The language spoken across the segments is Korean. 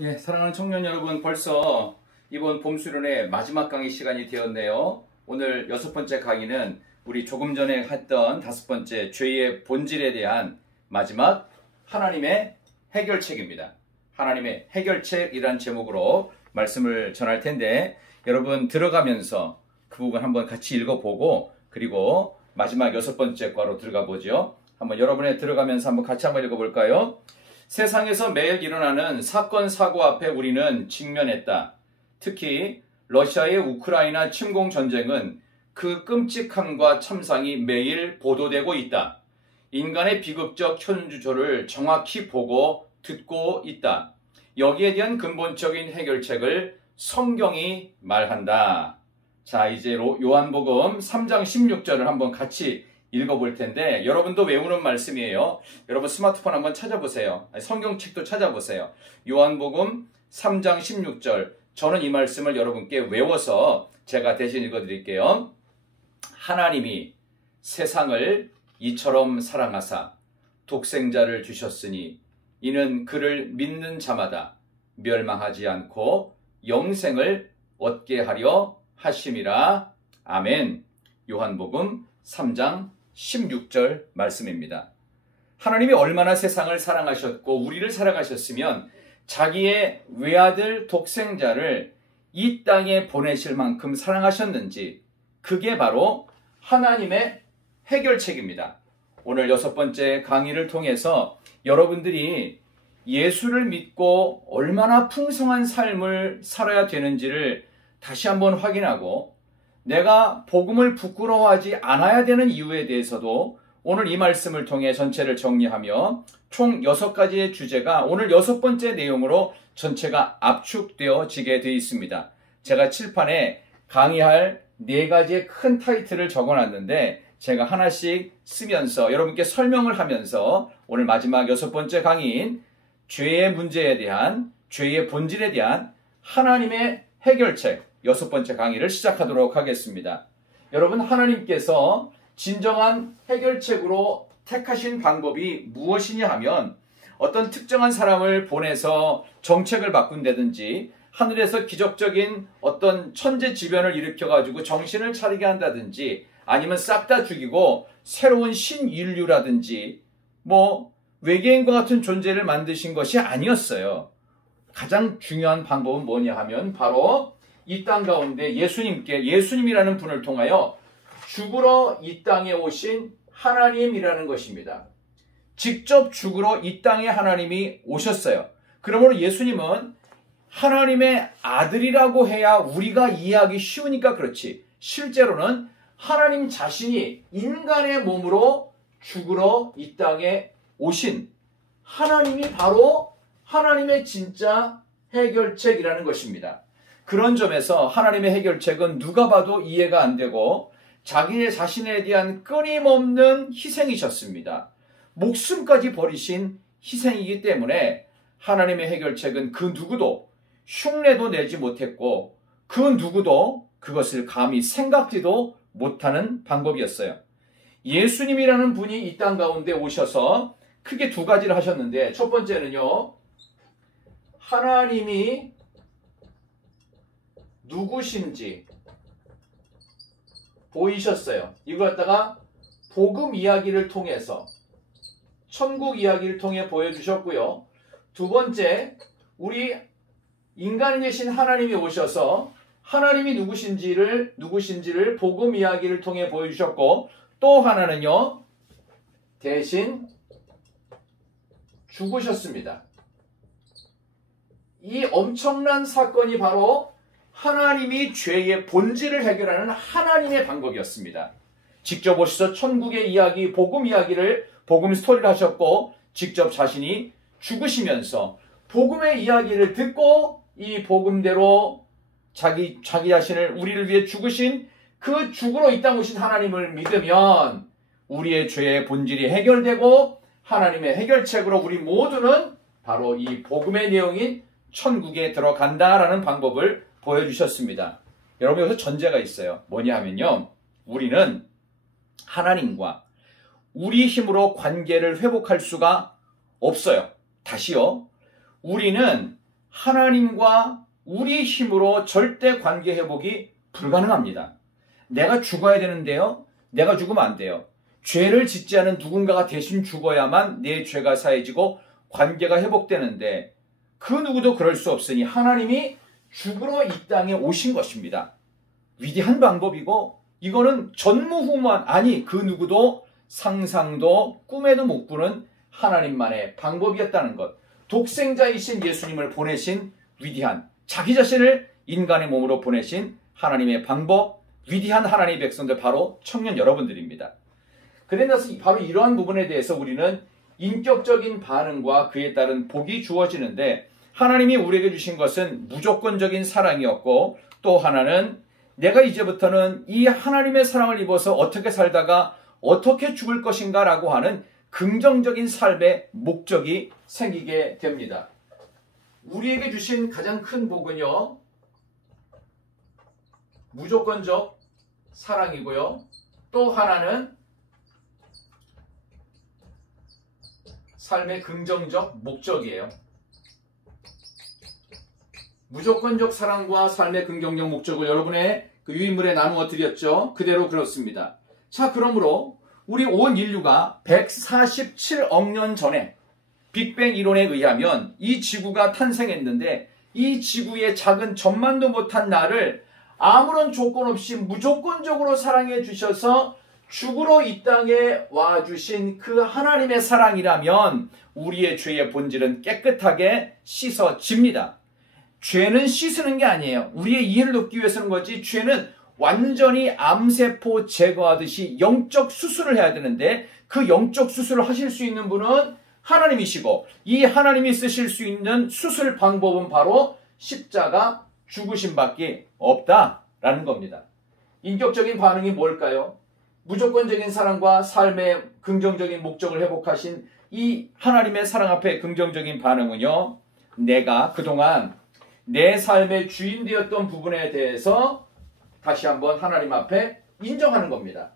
예, 사랑하는 청년 여러분, 벌써 이번 봄수련의 마지막 강의 시간이 되었네요. 오늘 6번째 강의는 우리 조금 전에 했던 5번째 죄의 본질에 대한 마지막 하나님의 해결책입니다. 하나님의 해결책이란 제목으로 말씀을 전할 텐데, 여러분 들어가면서 그 부분 한번 같이 읽어보고, 그리고 마지막 6번째 과로 들어가 보죠. 한번 여러분의 들어가면서 한번 같이 한번 읽어볼까요? 세상에서 매일 일어나는 사건, 사고 앞에 우리는 직면했다. 특히 러시아의 우크라이나 침공 전쟁은 그 끔찍함과 참상이 매일 보도되고 있다. 인간의 비극적 현주소를 정확히 보고 듣고 있다. 여기에 대한 근본적인 해결책을 성경이 말한다. 자, 이제 요한복음 3장 16절을 한번 같이 읽어볼 텐데, 여러분도 외우는 말씀이에요. 여러분 스마트폰 한번 찾아보세요. 성경책도 찾아보세요. 요한복음 3장 16절. 저는 이 말씀을 여러분께 외워서 제가 대신 읽어드릴게요. 하나님이 세상을 이처럼 사랑하사 독생자를 주셨으니 이는 그를 믿는 자마다 멸망하지 않고 영생을 얻게 하려 하심이라. 아멘. 요한복음 3장 16절 말씀입니다. 하나님이 얼마나 세상을 사랑하셨고 우리를 사랑하셨으면 자기의 외아들 독생자를 이 땅에 보내실 만큼 사랑하셨는지, 그게 바로 하나님의 해결책입니다. 오늘 6번째 강의를 통해서 여러분들이 예수를 믿고 얼마나 풍성한 삶을 살아야 되는지를 다시 한번 확인하고, 내가 복음을 부끄러워하지 않아야 되는 이유에 대해서도 오늘 이 말씀을 통해 전체를 정리하며, 총 6가지의 주제가 오늘 6번째 내용으로 전체가 압축되어지게 되어 있습니다. 제가 칠판에 강의할 4가지의 큰 타이틀을 적어놨는데, 제가 하나씩 쓰면서 여러분께 설명을 하면서 오늘 마지막 6번째 강의인 죄의 문제에 대한, 죄의 본질에 대한 하나님의 해결책 6번째 강의를 시작하도록 하겠습니다. 여러분, 하나님께서 진정한 해결책으로 택하신 방법이 무엇이냐 하면, 어떤 특정한 사람을 보내서 정책을 바꾼다든지, 하늘에서 기적적인 어떤 천재지변을 일으켜가지고 정신을 차리게 한다든지, 아니면 싹 다 죽이고 새로운 신인류라든지 외계인과 같은 존재를 만드신 것이 아니었어요. 가장 중요한 방법은 뭐냐 하면 바로 이 땅 가운데 예수님이라는 분을 통하여 죽으러 이 땅에 오신 하나님이라는 것입니다. 직접 죽으러 이 땅에 하나님이 오셨어요. 그러므로 예수님은 하나님의 아들이라고 해야 우리가 이해하기 쉬우니까 그렇지, 실제로는 하나님 자신이 인간의 몸으로 죽으러 이 땅에 오신 하나님이 바로 하나님의 진짜 해결책이라는 것입니다. 그런 점에서 하나님의 해결책은 누가 봐도 이해가 안 되고 자기 자신에 대한 끊임없는 희생이셨습니다. 목숨까지 버리신 희생이기 때문에 하나님의 해결책은 그 누구도 흉내도 내지 못했고, 그 누구도 그것을 감히 생각지도 못하는 방법이었어요. 예수님이라는 분이 이 땅 가운데 오셔서 크게 2가지를 하셨는데, 첫 번째는요, 하나님이 누구신지 보이셨어요. 이걸 갖다가 복음 이야기를 통해서, 천국 이야기를 통해 보여주셨고요. 2번째, 우리 인간이 되신 하나님이 오셔서 하나님이 누구신지를 복음 이야기를 통해 보여주셨고, 또 하나는요, 대신 죽으셨습니다. 이 엄청난 사건이 바로 하나님이 죄의 본질을 해결하는 하나님의 방법이었습니다. 직접 오셔서 천국의 이야기, 복음 이야기를, 복음 스토리를 하셨고, 직접 자신이 죽으시면서 복음의 이야기를 듣고 이 복음대로 자기 자신을 우리를 위해 죽으신 그 죽으러 이 땅 오신 하나님을 믿으면 우리의 죄의 본질이 해결되고, 하나님의 해결책으로 우리 모두는 바로 이 복음의 내용인 천국에 들어간다라는 방법을 보여주셨습니다. 여러분, 여기서 전제가 있어요. 뭐냐 하면요, 우리는 하나님과 우리 힘으로 관계를 회복할 수가 없어요. 다시요, 우리는 하나님과 우리 힘으로 절대 관계 회복이 불가능합니다. 내가 죽어야 되는데요. 내가 죽으면 안 돼요. 죄를 짓지 않은 누군가가 대신 죽어야만 내 죄가 사해지고 관계가 회복되는데 그 누구도 그럴 수 없으니 하나님이 죽으러 이 땅에 오신 것입니다. 위대한 방법이고 이거는 전무후무한 아니 그 누구도 상상도 꿈에도 못 꾸는 하나님만의 방법이었다는 것. 독생자이신 예수님을 보내신 위대한 자기 자신을 인간의 몸으로 보내신 하나님의 방법, 위대한 하나님의 백성들 바로 청년 여러분들입니다. 그래서 바로 이러한 부분에 대해서 우리는 인격적인 반응과 그에 따른 복이 주어지는데 하나님이 우리에게 주신 것은 무조건적인 사랑이었고 또 하나는 내가 이제부터는 이 하나님의 사랑을 입어서 어떻게 살다가 어떻게 죽을 것인가 라고 하는 긍정적인 삶의 목적이 생기게 됩니다. 우리에게 주신 가장 큰 복은요, 무조건적 사랑이고요. 또 하나는 삶의 긍정적 목적이에요. 무조건적 사랑과 삶의 긍정적 목적을 여러분의 그 유인물에 나누어 드렸죠. 그대로 그렇습니다. 자, 그러므로 우리 온 인류가 147억 년 전에 빅뱅 이론에 의하면 이 지구가 탄생했는데 이 지구의 작은 전만도 못한 나를 아무런 조건 없이 무조건적으로 사랑해 주셔서 죽으러 이 땅에 와주신 그 하나님의 사랑이라면 우리의 죄의 본질은 깨끗하게 씻어집니다. 죄는 씻는 게 아니에요. 우리의 이해를 돕기 위해서는 거지 죄는 완전히 암세포 제거하듯이 영적 수술을 해야 되는데 그 영적 수술을 하실 수 있는 분은 하나님이시고 이 하나님이 쓰실 수 있는 수술 방법은 바로 십자가 죽으심밖에 없다라는 겁니다. 인격적인 반응이 뭘까요? 무조건적인 사랑과 삶의 긍정적인 목적을 회복하신 이 하나님의 사랑 앞에 긍정적인 반응은요, 내가 그동안 내 삶의 주인 되었던 부분에 대해서 다시 한번 하나님 앞에 인정하는 겁니다.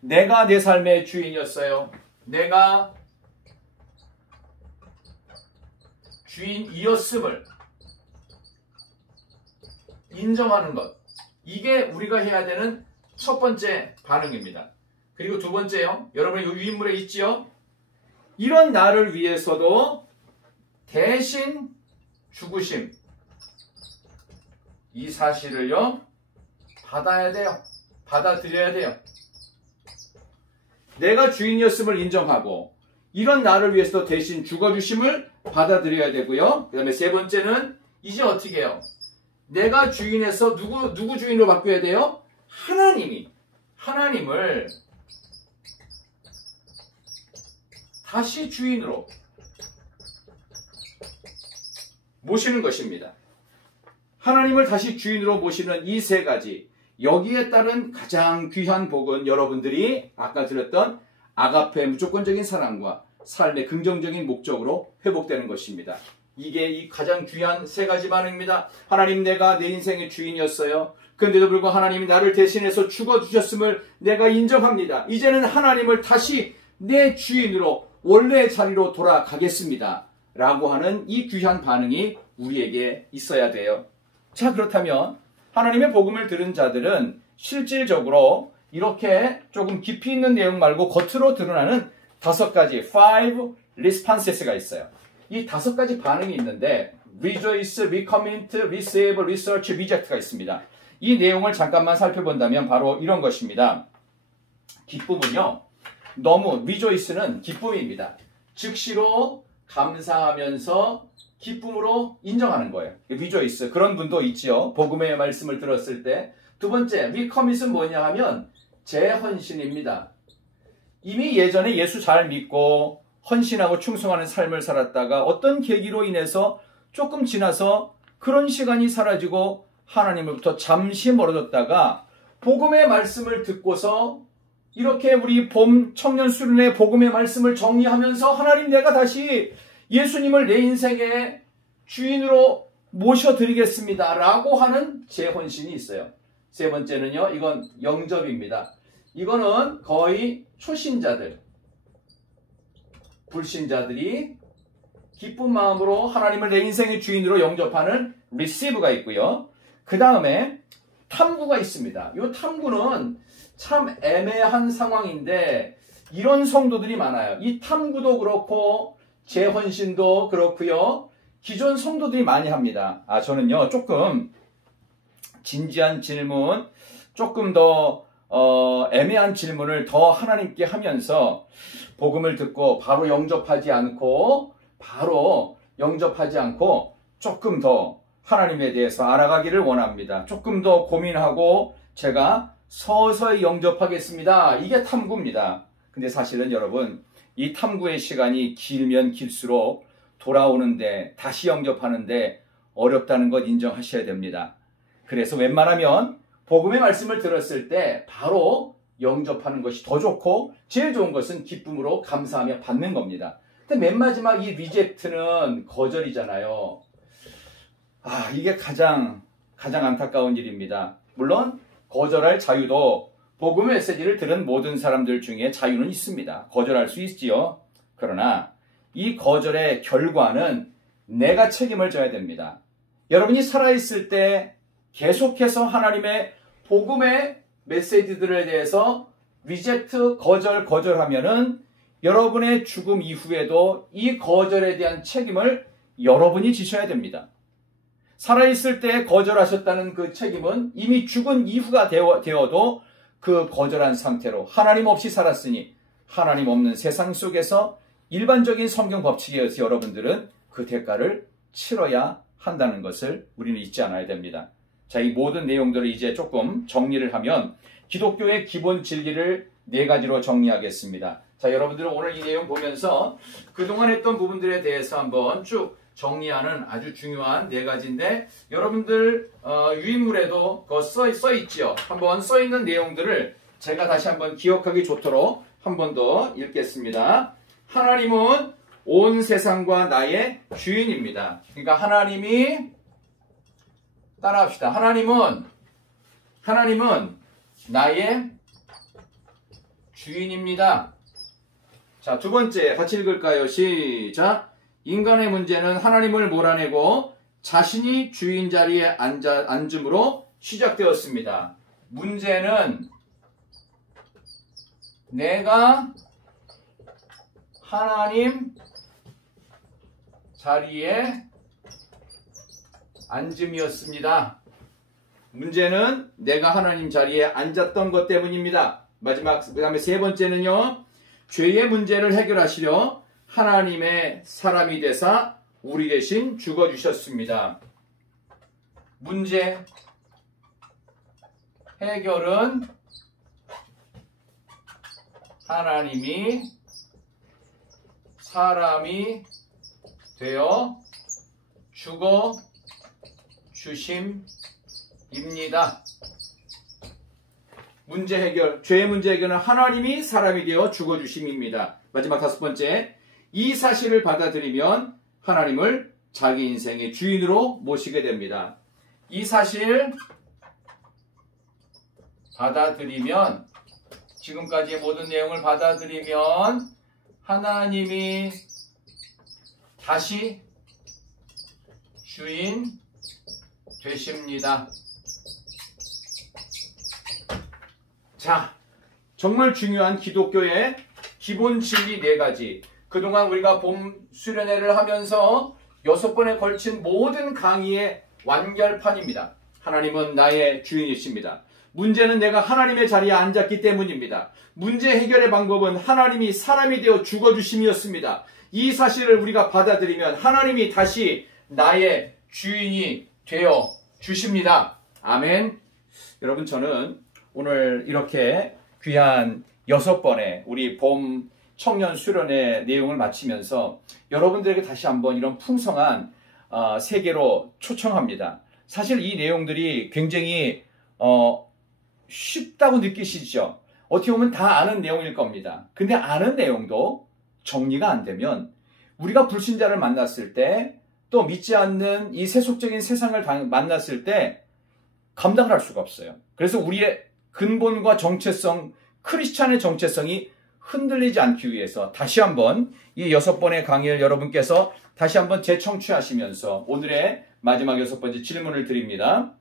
내가 내 삶의 주인이었어요. 내가 주인이었음을 인정하는 것. 이게 우리가 해야 되는 첫 번째 반응입니다. 그리고 두 번째요. 여러분의 이 유인물에 있지요. 이런 나를 위해서도 대신 죽으심. 이 사실을요. 받아야 돼요. 받아들여야 돼요. 내가 주인이었음을 인정하고 이런 나를 위해서도 대신 죽어주심을 받아들여야 되고요. 그 다음에 세 번째는 이제 어떻게 해요? 내가 주인에서 누구 주인으로 바뀌어야 돼요? 하나님을 다시 주인으로 모시는 것입니다. 하나님을 다시 주인으로 모시는 이 세 가지, 여기에 따른 가장 귀한 복은 여러분들이 아까 들었던 아가페 무조건적인 사랑과 삶의 긍정적인 목적으로 회복되는 것입니다. 이게 이 가장 귀한 세 가지 반응입니다. 하나님, 내가 내 인생의 주인이었어요. 그런데도 불구하고 하나님이 나를 대신해서 죽어주셨음을 내가 인정합니다. 이제는 하나님을 다시 내 주인으로 원래의 자리로 돌아가겠습니다. 라고 하는 이 귀한 반응이 우리에게 있어야 돼요. 자, 그렇다면 하나님의 복음을 들은 자들은 실질적으로 이렇게 조금 깊이 있는 내용 말고 겉으로 드러나는 5가지, 5 responses가 있어요. 이 5가지 반응이 있는데 rejoice, recommit, receive, research, reject가 있습니다. 이 내용을 잠깐만 살펴본다면 바로 이런 것입니다. 기쁨은요, 너무 rejoice는 기쁨입니다. 즉시로 감사하면서 기쁨으로 인정하는 거예요. rejoice, 그런 분도 있지요. 복음의 말씀을 들었을 때. 두 번째, recommit은 뭐냐 하면 재헌신입니다. 이미 예전에 예수 잘 믿고 헌신하고 충성하는 삶을 살았다가 어떤 계기로 인해서 조금 지나서 그런 시간이 사라지고 하나님으로부터 잠시 멀어졌다가 복음의 말씀을 듣고서 이렇게 우리 봄 청년 수련회 복음의 말씀을 정리하면서 하나님, 내가 다시 예수님을 내 인생의 주인으로 모셔드리겠습니다 라고 하는 재헌신이 있어요. 세 번째는요, 이건 영접입니다. 이거는 거의 초신자들, 불신자들이 기쁜 마음으로 하나님을 내 인생의 주인으로 영접하는 receive가 있고요. 그 다음에 탐구가 있습니다. 이 탐구는 참 애매한 상황인데 이런 성도들이 많아요. 이 탐구도 그렇고 재헌신도 그렇고요. 기존 성도들이 많이 합니다. 저는요 조금 진지한 질문, 조금 더 애매한 질문을 더 하나님께 하면서 복음을 듣고 바로 영접하지 않고 조금 더 하나님에 대해서 알아가기를 원합니다. 조금 더 고민하고 제가 서서히 영접하겠습니다. 이게 탐구입니다. 근데 사실은 여러분, 이 탐구의 시간이 길면 길수록 돌아오는데, 다시 영접하는데 어렵다는 것 인정하셔야 됩니다. 그래서 웬만하면 복음의 말씀을 들었을 때 바로 영접하는 것이 더 좋고, 제일 좋은 것은 기쁨으로 감사하며 받는 겁니다. 근데 맨 마지막 이 리젝트는 거절이잖아요. 이게 가장 안타까운 일입니다. 물론 거절할 자유도 복음의 메시지를 들은 모든 사람들 중에 자유는 있습니다. 거절할 수 있지요. 그러나 이 거절의 결과는 내가 책임을 져야 됩니다. 여러분이 살아있을 때 계속해서 하나님의 복음의 메시지들에 대해서 리젝트, 거절하면은 여러분의 죽음 이후에도 이 거절에 대한 책임을 여러분이 지셔야 됩니다. 살아있을 때 거절하셨다는 그 책임은 이미 죽은 이후가 되어도 그 거절한 상태로 하나님 없이 살았으니 하나님 없는 세상 속에서 일반적인 성경 법칙에 의해서 여러분들은 그 대가를 치러야 한다는 것을 우리는 잊지 않아야 됩니다. 자, 이 모든 내용들을 이제 조금 정리를 하면 기독교의 기본 진리를 4가지로 정리하겠습니다. 자, 여러분들은 오늘 이 내용 보면서 그동안 했던 부분들에 대해서 한번 쭉 정리하는 아주 중요한 4가지인데 여러분들 유인물에도 써 있죠. 한번 써 있는 내용들을 제가 다시 한번 기억하기 좋도록 한 번 더 읽겠습니다. 하나님은 온 세상과 나의 주인입니다. 그러니까 하나님이 따라합시다. 하나님은 나의 주인입니다. 자, 2번째 같이 읽을까요? 시작. 인간의 문제는 하나님을 몰아내고 자신이 주인 자리에 앉음으로 시작되었습니다. 문제는 내가 하나님 자리에 앉음이었습니다. 문제는 내가 하나님 자리에 앉았던 것 때문입니다. 마지막, 그 다음에 3번째는요. 죄의 문제를 해결하시려 하나님의 사람이 되사 우리 대신 죽어주셨습니다. 문제 해결은 하나님이 사람이 되어 죽어주심입니다. 문제 해결, 죄의 문제 해결은 하나님이 사람이 되어 죽어주심입니다. 마지막 5번째, 이 사실을 받아들이면 하나님을 자기 인생의 주인으로 모시게 됩니다. 이 사실 받아들이면, 지금까지의 모든 내용을 받아들이면 하나님이 다시 주인 되십니다. 자, 정말 중요한 기독교의 기본 진리 4가지. 그동안 우리가 봄 수련회를 하면서 6번에 걸친 모든 강의의 완결판입니다. 하나님은 나의 주인이십니다. 문제는 내가 하나님의 자리에 앉았기 때문입니다. 문제 해결의 방법은 하나님이 사람이 되어 죽어주심이었습니다. 이 사실을 우리가 받아들이면 하나님이 다시 나의 주인이 되어 주십니다. 아멘. 여러분, 저는 오늘 이렇게 귀한 6번의 우리 봄 청년 수련회 내용을 마치면서 여러분들에게 다시 한번 이런 풍성한 세계로 초청합니다. 사실 이 내용들이 굉장히 쉽다고 느끼시죠? 어떻게 보면 다 아는 내용일 겁니다. 근데 아는 내용도 정리가 안 되면 우리가 불신자를 만났을 때, 또 믿지 않는 이 세속적인 세상을 만났을 때 감당을 할 수가 없어요. 그래서 우리의 근본과 정체성, 크리스찬의 정체성이 흔들리지 않기 위해서 다시 한번 이 6번의 강의를 여러분께서 다시 한번 재청취하시면서 오늘의 마지막 6번째 질문을 드립니다.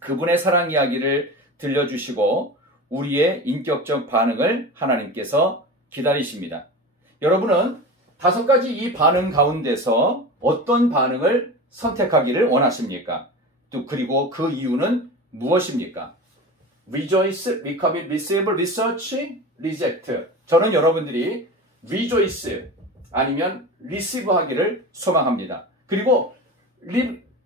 그분의 사랑 이야기를 들려주시고 우리의 인격적 반응을 하나님께서 기다리십니다. 여러분은 5가지 이 반응 가운데서 어떤 반응을 선택하기를 원하십니까? 또 그리고 그 이유는 무엇입니까? Rejoice, recommit, receive, research, reject. 저는 여러분들이 rejoice 아니면 receive 하기를 소망합니다. 그리고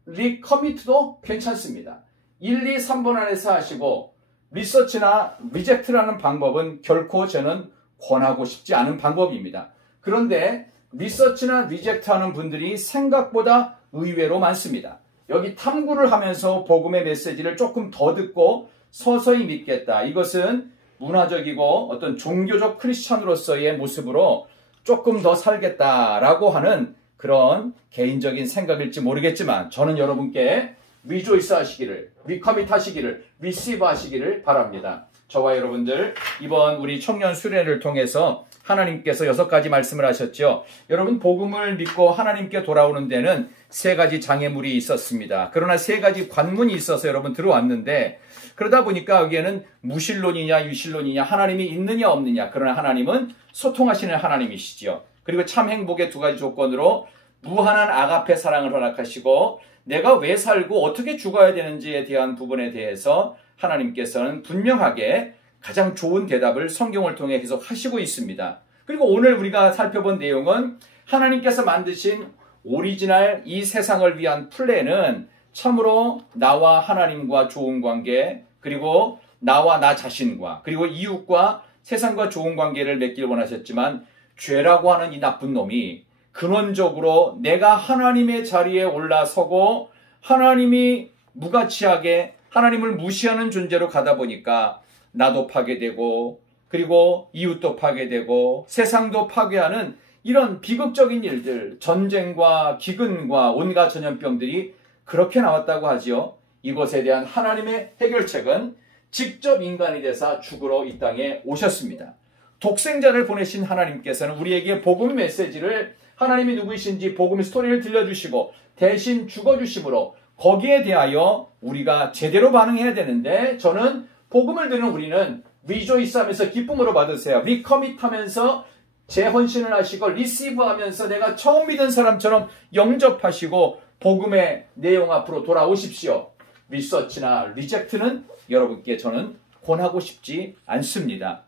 recommit도 괜찮습니다. 1, 2, 3번 안에서 하시고 research나 reject라는 방법은 결코 저는 권하고 싶지 않은 방법입니다. 그런데 research나 reject 하는 분들이 생각보다 의외로 많습니다. 여기 탐구를 하면서 복음의 메시지를 조금 더 듣고 서서히 믿겠다. 이것은 문화적이고 어떤 종교적 크리스찬으로서의 모습으로 조금 더 살겠다라고 하는 그런 개인적인 생각일지 모르겠지만 저는 여러분께 rejoice 하시기를, recommit 하시기를, receive 하시기를 바랍니다. 저와 여러분들 이번 우리 청년 수련회를 통해서 하나님께서 6가지 말씀을 하셨죠. 여러분 복음을 믿고 하나님께 돌아오는 데는 3가지 장애물이 있었습니다. 그러나 3가지 관문이 있어서 여러분 들어왔는데 그러다 보니까 여기에는 무신론이냐 유신론이냐 하나님이 있느냐 없느냐 그러나 하나님은 소통하시는 하나님이시죠. 그리고 참 행복의 2가지 조건으로 무한한 아가페 사랑을 허락하시고 내가 왜 살고 어떻게 죽어야 되는지에 대한 부분에 대해서 하나님께서는 분명하게 가장 좋은 대답을 성경을 통해 계속 하시고 있습니다. 그리고 오늘 우리가 살펴본 내용은 하나님께서 만드신 오리지널 이 세상을 위한 플랜은 참으로 나와 하나님과 좋은 관계 그리고 나와 나 자신과 그리고 이웃과 세상과 좋은 관계를 맺기를 원하셨지만 죄라고 하는 이 나쁜 놈이 근원적으로 내가 하나님의 자리에 올라서고 하나님이 무가치하게 하나님을 무시하는 존재로 가다 보니까 나도 파괴되고 그리고 이웃도 파괴되고 세상도 파괴하는 이런 비극적인 일들, 전쟁과 기근과 온갖 전염병들이 그렇게 나왔다고 하지요. 이것에 대한 하나님의 해결책은 직접 인간이 되사 죽으러 이 땅에 오셨습니다. 독생자를 보내신 하나님께서는 우리에게 복음 메시지를 하나님이 누구이신지 복음 스토리를 들려주시고 대신 죽어주심으로 거기에 대하여 우리가 제대로 반응해야 되는데 저는 복음을 듣는 우리는 rejoice 하면서 기쁨으로 받으세요. recommit 하면서 재헌신을 하시고 receive 하면서 내가 처음 믿은 사람처럼 영접하시고 복음의 내용 앞으로 돌아오십시오. research나 reject는 여러분께 저는 권하고 싶지 않습니다.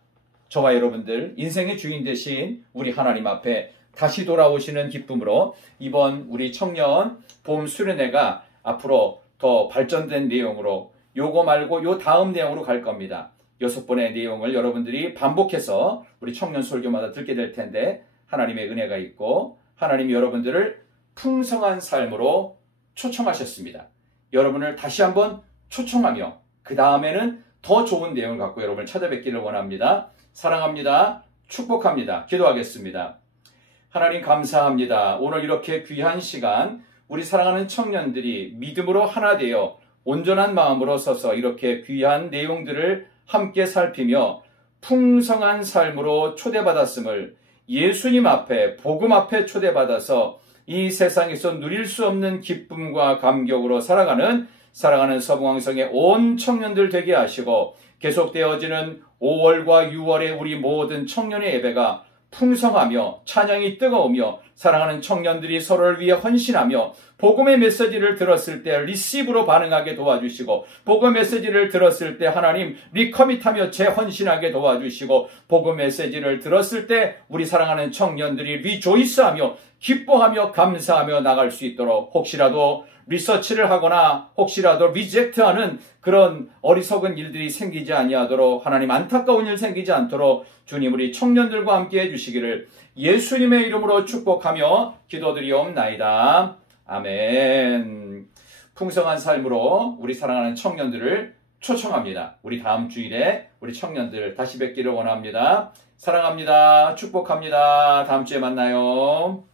저와 여러분들 인생의 주인 되신 우리 하나님 앞에 다시 돌아오시는 기쁨으로 이번 우리 청년 봄 수련회가 앞으로 더 발전된 내용으로 요거 말고 요 다음 내용으로 갈 겁니다. 6번의 내용을 여러분들이 반복해서 우리 청년 설교마다 듣게 될 텐데 하나님의 은혜가 있고 하나님이 여러분들을 풍성한 삶으로 초청하셨습니다. 여러분을 다시 한번 초청하며 그 다음에는 더 좋은 내용을 갖고 여러분을 찾아뵙기를 원합니다. 사랑합니다. 축복합니다. 기도하겠습니다. 하나님 감사합니다. 오늘 이렇게 귀한 시간 우리 사랑하는 청년들이 믿음으로 하나 되어 온전한 마음으로 서서 이렇게 귀한 내용들을 함께 살피며 풍성한 삶으로 초대받았음을 예수님 앞에 복음 앞에 초대받아서 이 세상에서 누릴 수 없는 기쁨과 감격으로 살아가는 서부강성의 온 청년들 되게 하시고 계속되어지는 5월과 6월의 우리 모든 청년의 예배가 풍성하며 찬양이 뜨거우며 사랑하는 청년들이 서로를 위해 헌신하며 복음의 메시지를 들었을 때 리시브로 반응하게 도와주시고 복음 메시지를 들었을 때 하나님 리커밋하며 재헌신하게 도와주시고 복음 메시지를 들었을 때 우리 사랑하는 청년들이 리조이스하며 기뻐하며 감사하며 나갈 수 있도록 혹시라도 리서치를 하거나 혹시라도 리젝트하는 그런 어리석은 일들이 생기지 아니하도록 하나님 안타까운 일 생기지 않도록 주님 우리 청년들과 함께 해주시기를 예수님의 이름으로 축복하며 기도드리옵나이다. 아멘. 풍성한 삶으로 우리 사랑하는 청년들을 초청합니다. 우리 다음 주일에 우리 청년들 다시 뵙기를 원합니다. 사랑합니다. 축복합니다. 다음 주에 만나요.